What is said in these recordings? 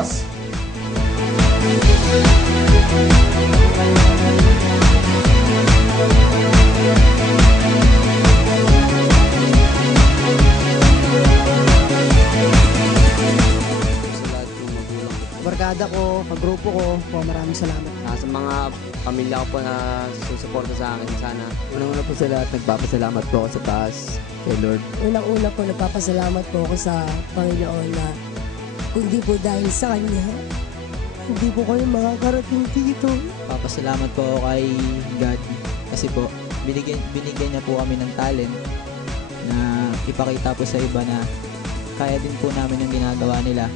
Plus. Barkada ko, kagrupo ko, maraming salamat. Sa mga pamilya ko po na susuporta sa akin, sana. Unang-una po sa lahat, nagpapasalamat po ako sa taas kay Lord. Unang-una po, nagpapasalamat po ako sa Panginoon na kung di po dahil sa Kanya, hindi po kayo makakarating dito. Papasalamat po ako kay God kasi po binigyan niya po kami ng talent na ipakita po sa iba na kaya din po namin yung ginagawa nila.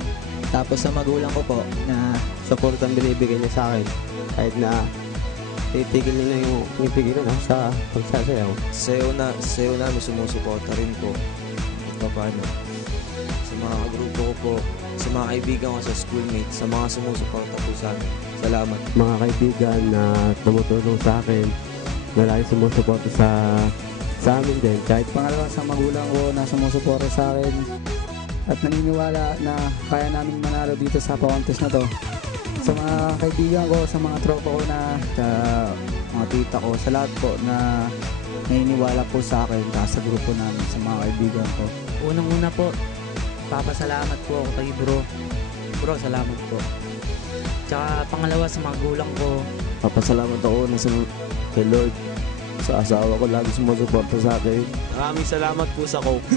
Tapos sa magulang ko po na Support ang binibigay niya sa akin kahit na titigil niya yung pinipigilan ako sa pagsasayaw. Sayo namin sumusuporta rin po. At paano. Sa mga grupo ko po, sa mga kaibigan ko sa schoolmates, sa mga sumusuporta po sa amin. Salamat. Mga kaibigan na tumutulong sa akin, na lagi sumusuporta sa amin din. Kahit Pangalawa sa magulang ko na sumusuporta sa akin at naniniwala na kaya namin manalo dito sa pa-contest na to. Sa mga kaibigan ko, sa mga tropa ko na sa mga tita ko, sa lahat po na naniniwala po sa akin sa grupo namin, sa mga kaibigan ko. unang-una po, papasalamat po ako kay bro. Bro, salamat po. Tsaka pangalawa sa magulang ko, papasalamat ako na kay Lord. Sa asawa ko lagi sumusuporta sa akin. Maraming salamat po sa Coke.